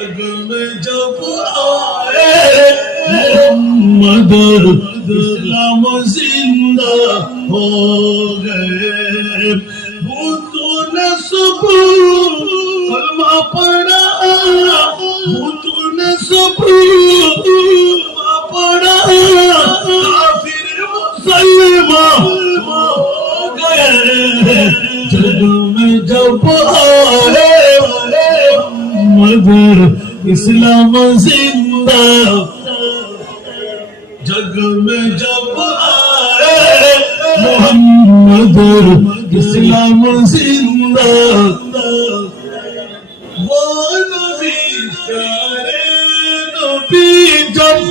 পাগল যাব মদর ইসলাম জিন্দা হো গে ভূতো না সুবু কলমা পড়া ভূতো না সুবু কলমা পড়া কাফির আকবর ইসলাম জিন্দা जग में जब आए मोहम्मद इस्लाम जिंदा वो नबी प्यारे नबी जब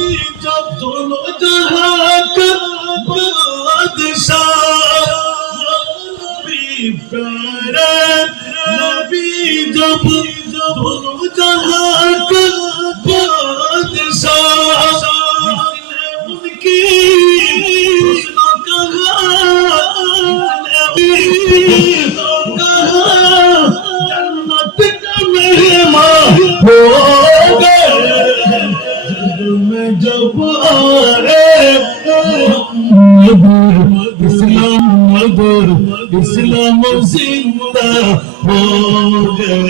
जब दोनों जहां का बादशाह नबी प्यारे नबी जब तुम जहाँ बादशाह उनकी जब इस्लाम मगर इस्लाम जिंदा हो مگر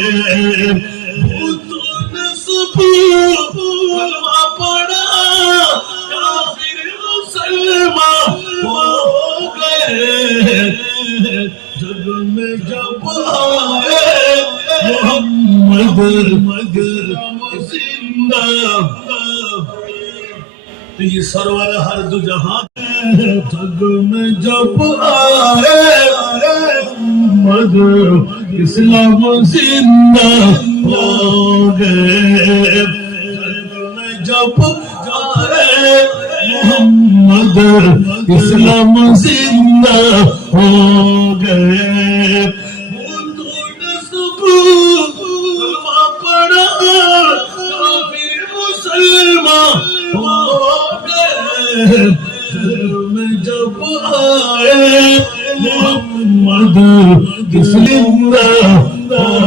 مگر زندہ تو یہ سرور ہر دو جہاں جگ میں جب آئے مگر ইসলাম জিন্দা हो गए जब गारे मोहम्मद इस्लाम जिंदा हो गए मुसलमान जब आए محمد زندہ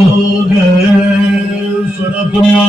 ہو گئے سرپنا